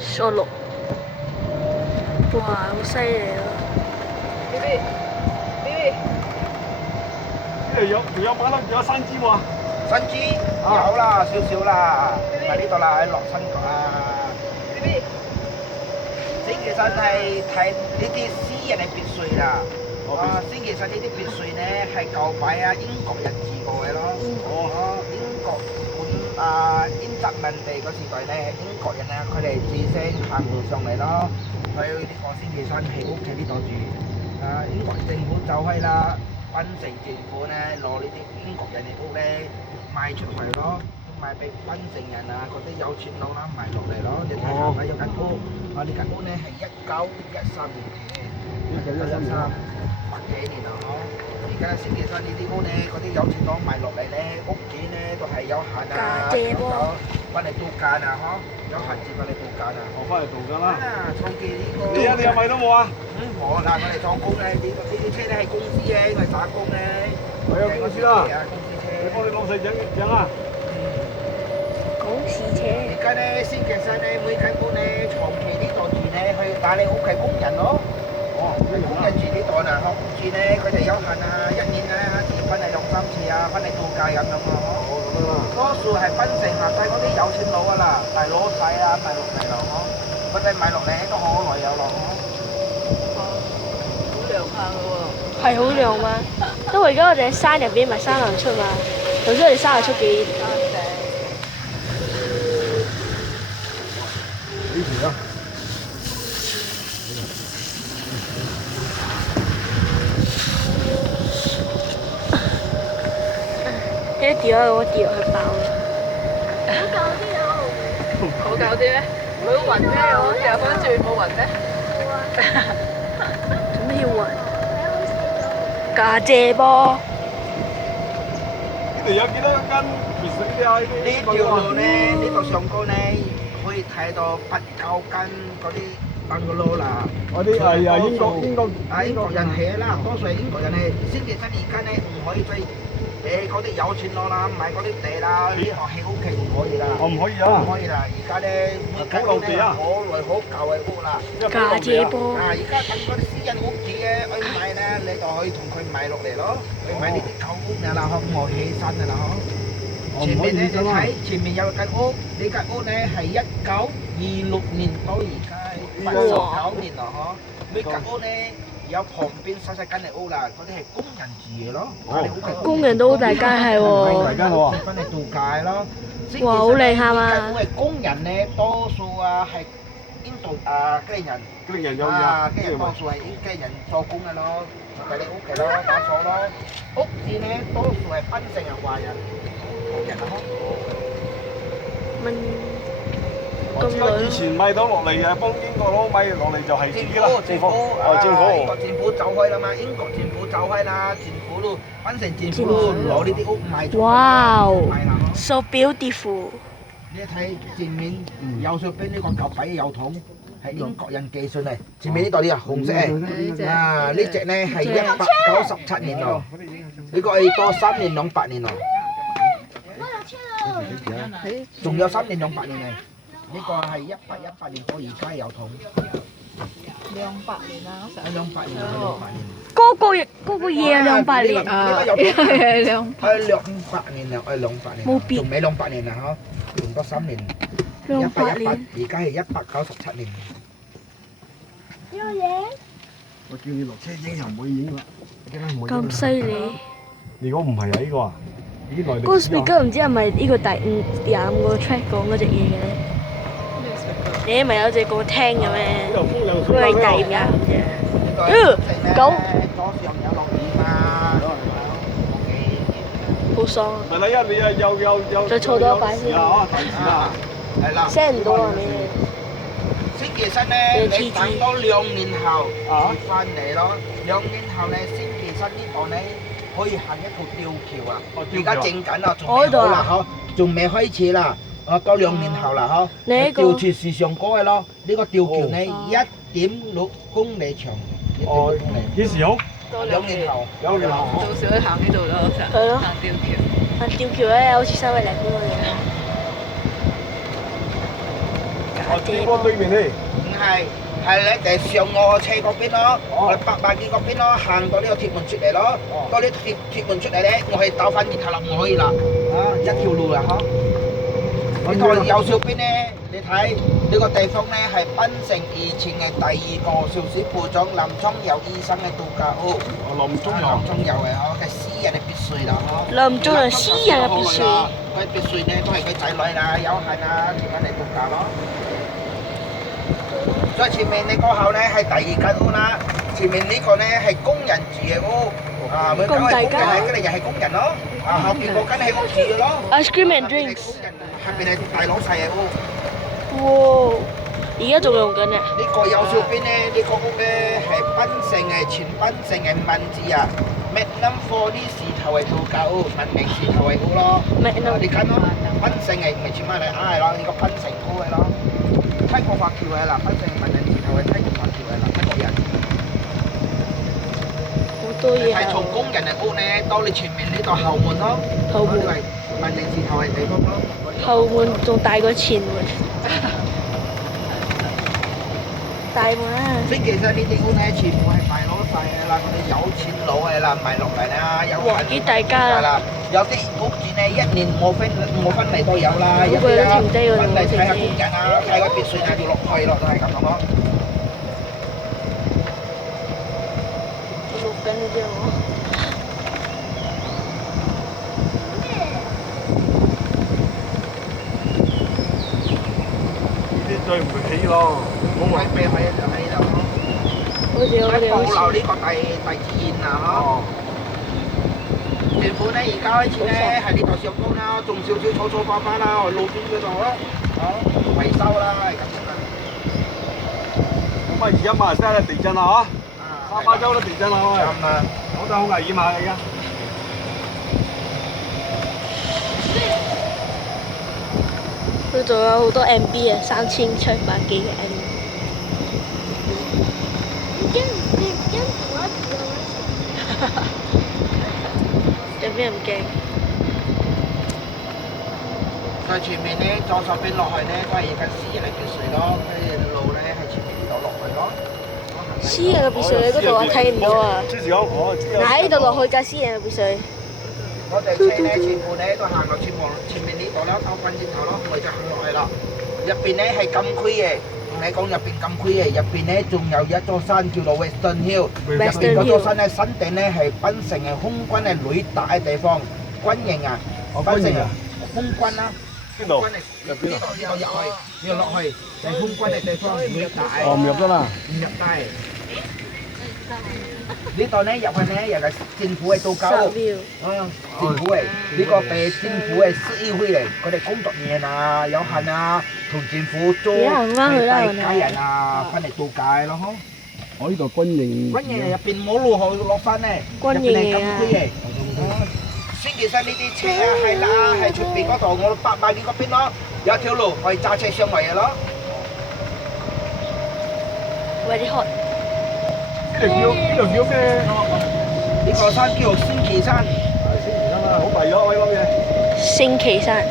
Solo。哇，好犀利啊！BB，呢度仲有馬騮，仲有山豬喎。山豬有啦，少少啦，喺呢度啦，喺落新角啊。BB，星期山係睇呢啲私人嘅別墅啦。星期山呢啲別墅咧係舊擺啊英國人住過嘅咯。英國英殖民地嗰時代咧，英國人啊，佢哋自身行路上嚟咯，去呢個星期山起屋喺呢度住。英國政府就係啦，檳城政府咧攞呢啲英國人嘅屋咧賣出去咯，賣俾檳城人啊嗰啲有錢佬啦賣落嚟咯。你睇下啦，有間屋，呢間屋咧係1913年嘅，1913，百幾年啦嗬。而家星期山呢啲屋咧，嗰啲有錢佬賣落嚟咧，屋企咧都係有限啊，翻嚟度假啊嗬，有閒置翻嚟度假啊。我翻嚟度假啦。創記呢個。你有米都冇啊？我嗱，我哋創工咧，呢啲車咧係公司嘅，我哋打工咧。我有公司啦。公司車。你幫你老細整啊？公司車。而家咧，星期山咧，每間屋咧，長期呢度住咧，去打理屋企工人咯。工人住呢度啊，住咧，佢哋有限啊，一年啊，只翻嚟2、3次啊，翻嚟度假咁樣咯。多數係檳城下低嗰啲有錢佬啊啦，大佬仔啊，賣落嚟咯，佢哋賣落嚟都好耐有咯。好涼下嘅喎。係好涼嗎？因為而家我哋喺山入邊，唔係山林出嘛。頭先我哋山林出幾？幾時啊？一掉啊，我掉佢爆啦！好搞啲咩？冇暈咩？我掉翻轉冇暈咩？做咩要暈？家姐噃。呢度有幾多間別墅啊？呢條路咧，呢度上高咧可以睇到8、9間嗰啲bungalow啦。嗰啲係英國人起啦，多數係英國人起。星期山而家咧唔可以再嗰啲有錢佬啦，買嗰啲地啦，呢行起屋企唔可以啦。我唔可以啊！唔可以啦，而家咧每間屋咧好耐好舊嘅屋啦。家姐噃。而家等嗰啲私人屋主嘅去買咧，你就可以同佢買落嚟咯。去買呢啲舊屋嘅啦，可我起身嘅啦，嗬。前面咧你睇，前面有間屋，呢間屋咧係1926年到而家89年啦，嗬。呢間屋咧有旁邊細細間嘅屋啦，嗰啲係工人住嘅咯。工人都好大間係喎。大間喎。翻嚟度假咯。哇，好靚下嘛！因為工人咧多數啊係印度吉人，吉人有吉人多數係吉人做工嘅咯，就喺你屋企咯，打掃咯。屋主咧多數係檳城嘅華人，工人咯。我知道以前米到落嚟啊，幫英國佬米落嚟就係自己啦，政府。英國政府走開啦嘛，英國政府走開啦，政府都檳城政府都攞呢啲屋賣咗。哇！So beautiful。你睇前面右上邊呢個舊擺嘅油桶係英國人寄上嚟，前面呢度呢個紅色呢隻咧係197年咯，呢個係多3年200年咯，仲有3年200年嚟，呢個係118年到而家油桶。200年啦200年嗰個嘢啊，200年。係200年啦，200年。冇變。仲未200年啊，嗬，仲多3年。200年。而家係197年。我叫你落車影又唔會影啦，咁犀利！如果唔係啊，呢個啊，呢個嗰個 speaker 唔知係咪呢個25個 track 講嗰隻嘢嘅咧？你咪有隻個聽嘅咩？佢係第㗎唔知。狗。左上有落雨嘛？好爽啊！唔係啦，你又再坐多一擺先。提示啦。係啦。send 唔到啊你。星期山咧，你等多2年後先翻嚟咯。2年後咧，星期山呢度咧可以行一條吊橋啊！而家整緊啦，仲未好啦，嗬，仲未開始啦。多2年後啦，嗬。你吊橋時上高嘅咯，呢個吊橋咧1.6公里長。哦，幾時好？2年後。2年後。到時去行呢度咯，係咯。行吊橋。行吊橋咧，好似西維尼咁樣。哦，珠江對面呢？唔係，係你哋上我車嗰邊咯，我哋800幾嗰邊咯，行到呢個鐵門出嚟咯，到呢鐵門出嚟咧，我係兜翻轉頭啦，唔可以啦，一條路啦嗬。你睇右手邊咧，你睇呢個地方咧係檳城以前嘅第2個少數部長林聰友醫生嘅度假屋。林中友嘅嗬，嘅私人嘅別墅啦嗬。林中係私人嘅別墅。佢別墅咧都係佢仔女啦、有閒啊，點樣嚟度假咯。再前面你嗰後咧係第2間屋啦，前面呢個咧係工人住嘅屋，每間係工人，嗰啲人係工人咯，後邊嗰間係屋住嘅咯。Ice cream and drinks。下邊係大佬細嘅屋。哇！而家仲用緊咧。呢個右手邊咧，呢個屋咧係檳城嘅前檳城嘅文字啊。Magnum 4啲時頭係度假屋，文明時頭係屋咯。Magnum 你近咯，檳城係唔係前乜嚟？係咯，呢個檳城屋係咯。泰國華僑係啦，檳城文明時頭係泰國華僑係啦，泰國人。好多嘢啊！係從工人嘅屋咧，到你前面呢度後門咯。後門。文明時頭係地方咯。後門仲大過前門。大門啊！所以其實呢啲屋咧，全部係大佬細嘅啦，嗰啲有錢佬嘅啦，買落嚟啦，有哇！幾大家啦，有啲屋主咧1年冇分嚟都有啦，有啲啊分嚟睇下工人啊，睇個別墅啊，要落去咯，都係咁樣咯。錄緊嘅啫喎。對唔起咯，冇位俾佢就喺度咯。好似我哋好似保留呢個大自然啊，嗬。政府咧而家開始咧喺呢度上工啦，種少少草花花啦，路邊嗰度咯，維修啦，係咁樣。咁啊，而家馬來西亞咧地震啦嚇，沙巴州都地震啦喂，我覺得好危險下而家。佢仲有好多 MB 啊，3700幾嘅 MB。有咩唔驚？佢前面咧左手邊落去咧都係而家私人嘅別墅咯，嗰啲路咧喺前面呢度落去咯。私人嘅別墅喺嗰度啊，睇唔到啊。嗱，呢度落去架私人嘅別墅。我哋車咧全部咧都行落前面呢度啦，兜翻轉頭咯，我哋就行落去啦。入邊咧係禁區嘅，同你講入邊禁區嘅，入邊咧仲有一座山叫做 Western Hill。入邊嗰座山咧山頂咧係檳城嘅空軍嘅旅打嘅地方，軍營啊，檳城啊，空軍啦。邊度？入邊呢度入去，呢度落去係空軍嘅地方，旅打。哦，唔入得啦。唔入得。呢度咧入去咧又係政府嘅度假屋，政府嘅呢個係政府嘅私會嚟，佢哋工作人員啊、有限啊，同政府租帶家人啊翻嚟度假咯，嗬。我呢度軍營。軍營入邊冇路可落翻咧，軍營嚟啊！星期三呢啲車啊係啦，係出邊嗰度我800幾嗰邊咯，有條路可以揸車上嚟嘅咯。Very hot。呢度叫咩？呢個山叫星期山。星期山啊，好迷咗，我諗嘢。星期山。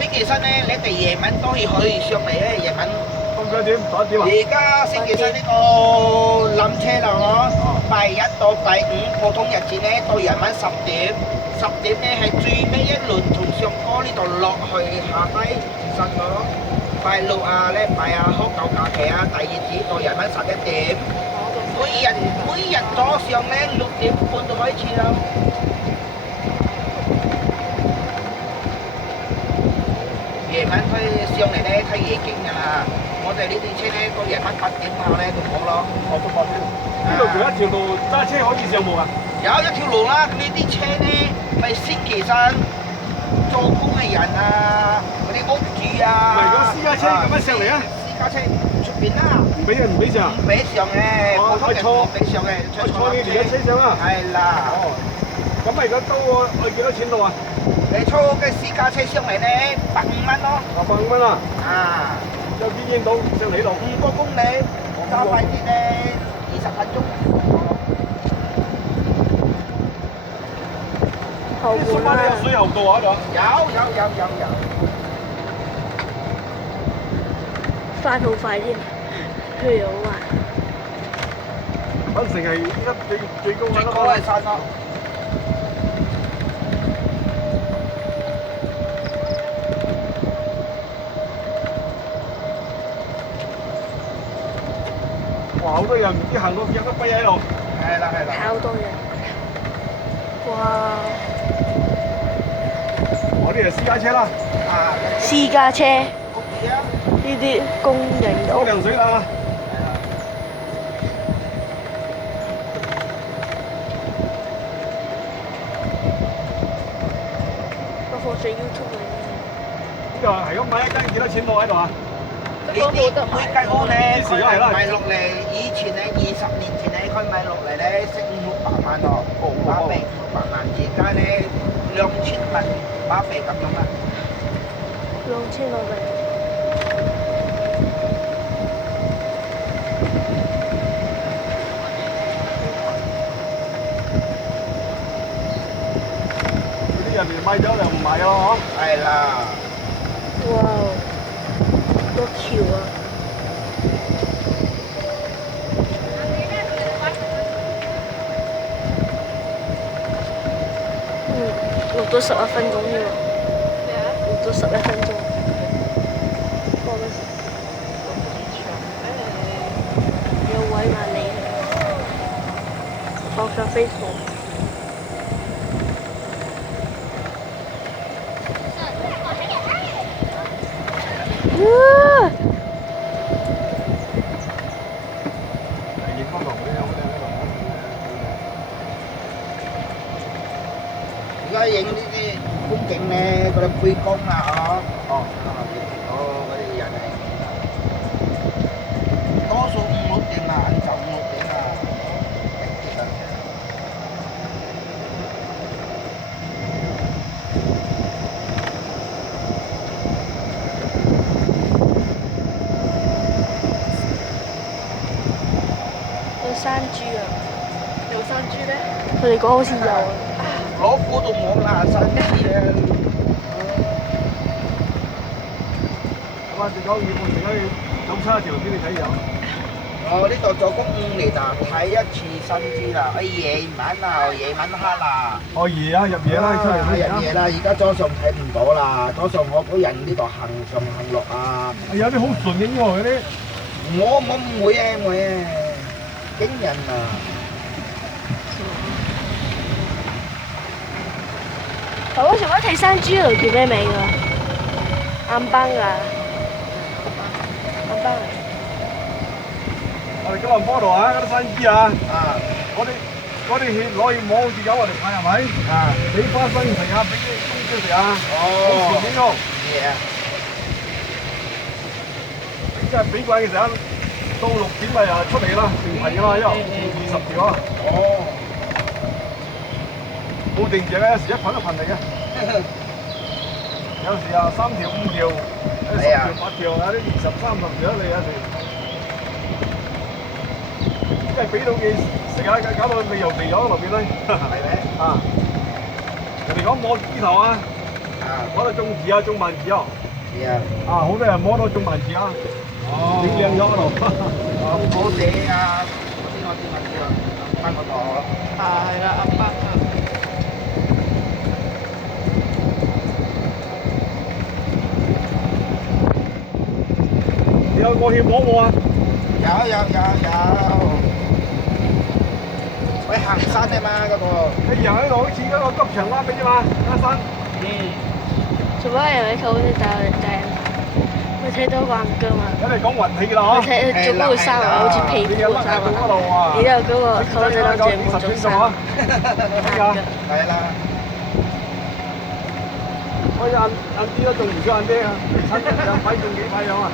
星期山咧，你哋夜晚都可以上嚟咧，夜晚。幾點？11點啊？而家星期三呢個冧車啦，嗬。拜1到拜5普通日子咧，到夜晚10點。10點咧係最尾一輪從上坡呢度落去下低山咯。拜6啊、禮拜啊、康狗假期啊，第2節到夜晚11點。每日早上咧6點半就開始啦。夜晚佢上嚟咧睇夜景㗎啦。我哋呢段車咧到夜晚8點後咧就冇咯，我都冇。呢度仲有一條路揸車可以上冇啊？有一條路啦，呢啲車咧咪星期三做工嘅人啊，嗰啲屋主啊。唔係嗰私家車咁樣上嚟啊？私家車出邊啦。唔俾上。唔俾上嘅，普通人唔俾上嘅。坐你哋嘅車上啊？係啦。哦。咁咪而家都去幾多錢度啊？你租嘅私家車上嚟咧，150蚊咯。150蚊啊？啊。有幾遠到上嚟度？5個公里，加快啲咧20分鐘。後門啊！有水喉道喺度。有。翻好快添，去好快。粉城係依家最高最㗎啦嘛。高係山咯。哇！好多人唔知行到幾多跛喺度。係啦係啦。好多人。哇！我啲係私家車啦。啊，私家車呢屋企啊，啲工人嘅高屋。粱水啦。我放上 YouTube 嚟。呢個係咁買一間幾多錢攞喺度啊？呢啲每間屋咧，佢係支持咗係啦買落嚟，以前咧20年前咧，佢買落嚟咧成500萬咯，馬幣500萬，而家咧2000萬馬幣咁樣啦。2000馬幣。嗰啲人哋買咗就唔買咯，係啦。哇！多橋啊！錄咗11分鐘添喎，錄咗11分鐘。放乜事？有位嘛你？放上 Facebook。影翻落去好靚喺度。而家影呢啲風景咧，嗰啲背光啊，哦。見到嗰啲人係多數5六點啊，晏晝5、6點啊，其實。有山豬啊！有山豬咩？佢哋講好似有啊。老虎都冇啦，山豬啊！咁啊，食咗2半，食咗早餐一條俾你睇有。我呢度做工5年啦，睇一次山豬啦，夜晚啊，夜晚黑啦。哦，夜啊，入夜啦，出嚟睇入夜啦，而家早上睇唔到啦，早上我嗰人呢度行上行落啊。有啲好順影喎嗰啲。我唔會啊，我啊，驚人啊！我想睇山豬嗰度叫咩名啊？啱班啊！啱班嚟。我哋今日幫到啊，嗰啲山豬啊，啊我哋攞去網住狗我哋睇係咪？啊，俾花生食啊，俾啲公豬食啊，好哦，順影喎。嘢啊！即係比季嘅時候，到6點咪又出嚟啦，成群㗎啦，因為20條啊，哦，冇定住嘅，有時一群一群嚟嘅，有時啊3條5條，有10條8條，有啲20、30條嚟有時，即係俾到你食下，搞到你又肥咗落邊咧，係咩？啊！人哋講摸豬頭啊，啊，摸到種字啊，種萬字啊，係啊，啊好多人摸到種萬字啊，哦，影靚咗嗰度。好地啊！我知，翻嗰度。啊，係啦，阿伯啊。你有過去摸冇啊？有，去行山啊嘛嗰度。你行喺度好似嗰個急長灣俾啫嘛，加山。做乜人喺頭嗰啲大頂？我睇到橫腳嘛。有你講運氣啦我嗬。睇做嗰個衫啊，好似皮你膚衫有乜喺嗰度啊。啊？然之後嗰個佢就諗住冇做衫。係㗎。係啦，我按啲都種唔少按啲啊，親人有批種幾批樣啊？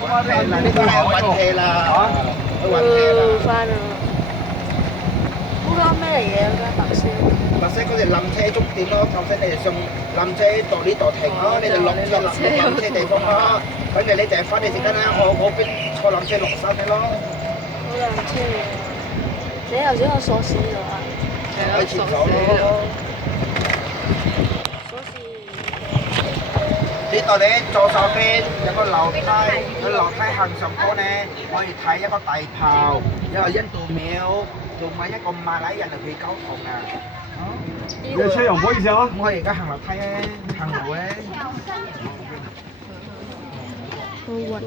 係啦，呢個係運氣啦，運氣啦。翻啊！嗰間咩嚟嘅？嗰間白色。或者佢哋冧車終點咯，頭先你哋上冧車到呢度停咯，你哋落車冧車地方咯，跟住你哋翻嚟時間咧，我嗰邊坐冧車落山嘅咯。好輛車嚟嘅。你頭先個鎖匙喺度啊？喺前手咯。鎖匙。呢度咧左手邊有個樓梯，個樓梯行上坡咧可以睇一個大炮，一個印度廟，同埋一個馬來人嚟去交通啊！你嘅車又唔可以上啊？咁我而家行樓梯咧，行路咧。好暈，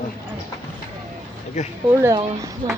OK。好涼啊！